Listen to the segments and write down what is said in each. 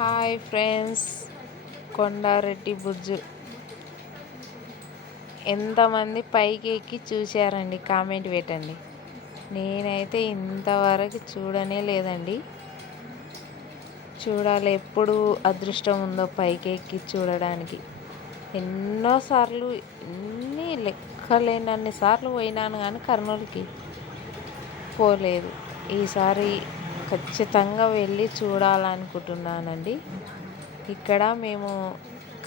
Hi friends, Kondareddy Bujju ఎంతమంది పైకి ఎక్కి చూశారండి? కామెంట్ పెట్టండి. నేనైతే ఇంతవరకు చూడనే లేదండి. చూడాలి, ఎప్పుడు అదృష్టం ఉందో పైకి ఎక్కి చూడడానికి. ఎన్నోసార్లు, ఎన్ని లెక్కలేనన్ని సార్లు పోయినాను కానీ కర్నూలుకి పోలేదు. ఈసారి ఖచ్చితంగా వెళ్ళి చూడాలనుకుంటున్నానండి. ఇక్కడ మేము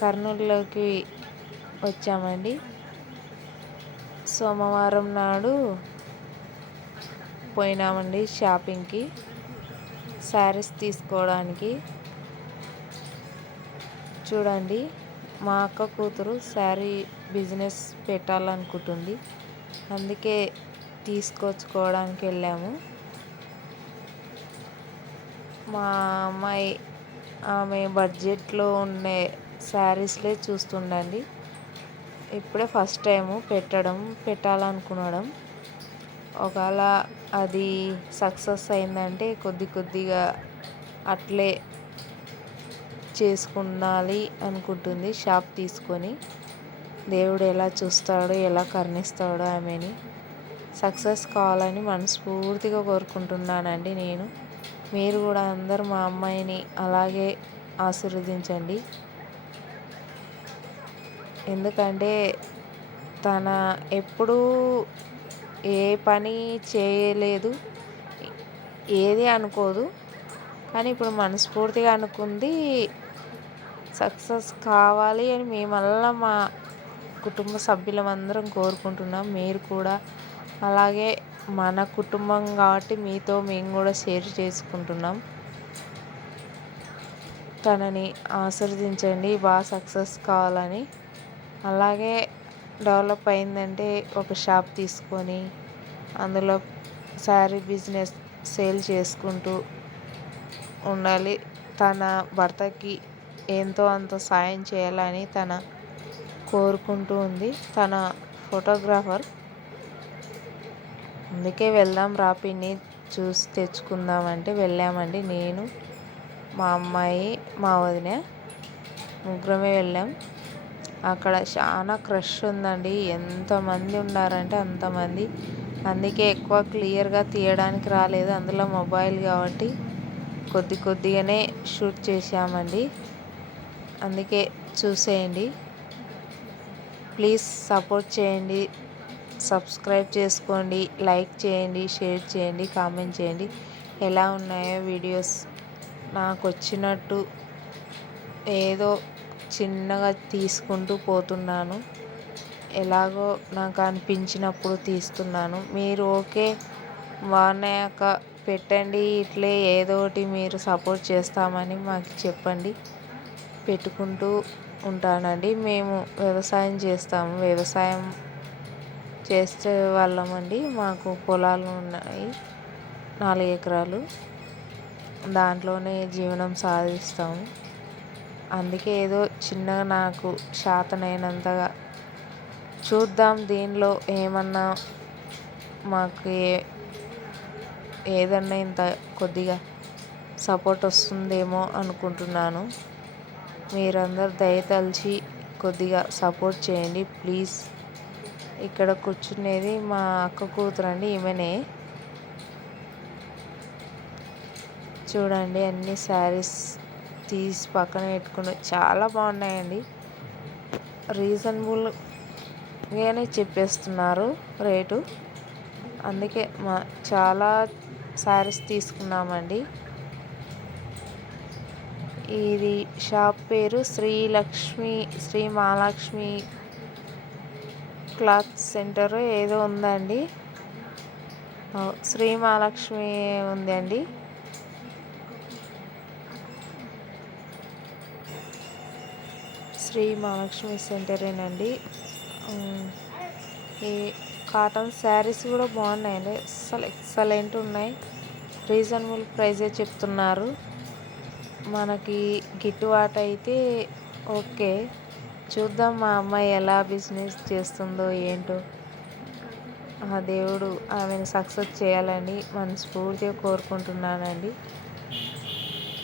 కర్నూలులోకి వచ్చామండి. సోమవారం నాడు పోయినామండి షాపింగ్కి, శారీస్ తీసుకోవడానికి. చూడండి, మా అక్క కూతురు శారీ బిజినెస్ పెట్టాలనుకుంటుంది, అందుకే తీసుకొచ్చుకోవడానికి వెళ్ళాము. మా అమ్మాయి ఆమె బడ్జెట్లో ఉండే శారీస్లే చూస్తుండండి. ఇప్పుడే ఫస్ట్ టైము పెట్టాలనుకునడం. ఒకవేళ అది సక్సెస్ అయిందంటే కొద్దిగా అట్లే చేసుకున్నాలి అనుకుంటుంది షాప్ తీసుకొని. దేవుడు ఎలా చూస్తాడో, ఎలా కరుణిస్తాడో ఆమెని. సక్సెస్ కావాలని మనస్ఫూర్తిగా కోరుకుంటున్నానండి నేను. మీరు కూడా అందరూ మా అమ్మాయిని అలాగే ఆశీర్వదించండి. ఎందుకంటే తన ఎప్పుడూ ఏ పని చేయలేదు, ఏది అనుకోదు. కానీ ఇప్పుడు మనస్ఫూర్తిగా అనుకుంది, సక్సెస్ కావాలి అని మేమల్లా మా కుటుంబ సభ్యులమందరం కోరుకుంటున్నాం. మీరు కూడా అలాగే, మన కుటుంబం కాబట్టి మీతో మేము కూడా షేర్ చేసుకుంటున్నాం. తనని ఆశీర్వదించండి, బాగా సక్సెస్ కావాలని. అలాగే డెవలప్ అయిందంటే ఒక షాప్ తీసుకొని అందులో శారీ బిజినెస్ సేల్ చేసుకుంటూ ఉండాలి. తన భర్తకి ఎంతో అంత సాయం చేయాలని తన కోరుకుంటూ ఉంది. తన ఫోటోగ్రాఫర్, అందుకే వెళ్దాం రా పిన్ని చూసి తెచ్చుకుందామంటే వెళ్ళామండి. నేను, మా అమ్మాయి, మా వదిన ముగ్గురమే వెళ్ళాం. అక్కడ చాలా క్రష్ ఉందండి. ఎంతమంది ఉన్నారంటే అంతమంది. అందుకే ఎక్కువ క్లియర్గా తీయడానికి రాలేదు. అందులో మొబైల్ కాబట్టి కొద్దిగానే షూట్ చేశామండి. అందుకే చూసేయండి. ప్లీజ్ సపోర్ట్ చేయండి, సబ్స్క్రైబ్ చేసుకోండి, లైక్ చేయండి, షేర్ చేయండి, కామెంట్ చేయండి. ఎలా ఉన్నాయో వీడియోస్ నాకు వచ్చినట్టు ఏదో చిన్నగా తీసుకుంటూ పోతున్నాను. ఎలాగో నాకు అనిపించినప్పుడు తీస్తున్నాను. మీరు ఓకే బాగున్నాయాక పెట్టండి, ఇట్లే ఏదో ఒకటి మీరు సపోర్ట్ చేస్తామని మాకు చెప్పండి. పెట్టుకుంటూ ఉంటానండి. మేము వ్యవసాయం చేస్తాము, వ్యవసాయం చేసే వాళ్ళమండి. మాకు పొలాలు ఉన్నాయి, 4 ఎకరాలు. దాంట్లోనే జీవనం సాగిస్తాము. అందుకే ఏదో చిన్నగా నాకు శాతనైనంతగా చూద్దాం, దీనిలో ఏమన్నా మాకు ఏదన్నా ఇంత కొద్దిగా సపోర్ట్ వస్తుందేమో అనుకుంటున్నాను. మీరందరూ దయతలిచి కొద్దిగా సపోర్ట్ చేయండి ప్లీజ్. ఇక్కడ కూర్చునేది మా అక్క కూతురండి, ఈమెనే. చూడండి, అన్ని శారీస్ తీసి పక్కన పెట్టుకుని చాలా బాగున్నాయండి. రీజనబుల్గానే చెప్పేస్తున్నారు రేటు. అందుకే చాలా శారీస్ తీసుకున్నామండి. ఇది షాప్ పేరు శ్రీ మహాలక్ష్మి క్లాత్ సెంటర్ ఏదో ఉందండి. శ్రీ మహాలక్ష్మి ఉందండి. శ్రీ మహాలక్ష్మి సెంటరేనండి. ఈ కాటన్ శారీస్ కూడా బాగున్నాయండి, అసలు ఎక్సలెంట్ ఉన్నాయి. రీజనబుల్ ప్రైజే చెప్తున్నారు. మనకి గిట్టుబాటు అయితే ఓకే. చూద్దాం మా అమ్మాయి ఎలా బిజినెస్ చేస్తుందో ఏంటో. ఆ దేవుడు ఆమెను సక్సెస్ చేయాలని మనస్ఫూర్తిగా కోరుకుంటున్నానండి.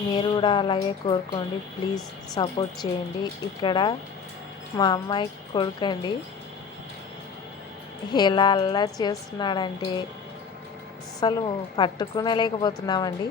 మీరు కూడా అలాగే కోరుకోండి. ప్లీజ్ సపోర్ట్ చేయండి. ఇక్కడ మా అమ్మాయి కొడుకండి. ఎలా అల్లరి చేస్తున్నాడంటే అస్సలు పట్టుకునలేకపోతున్నామండి.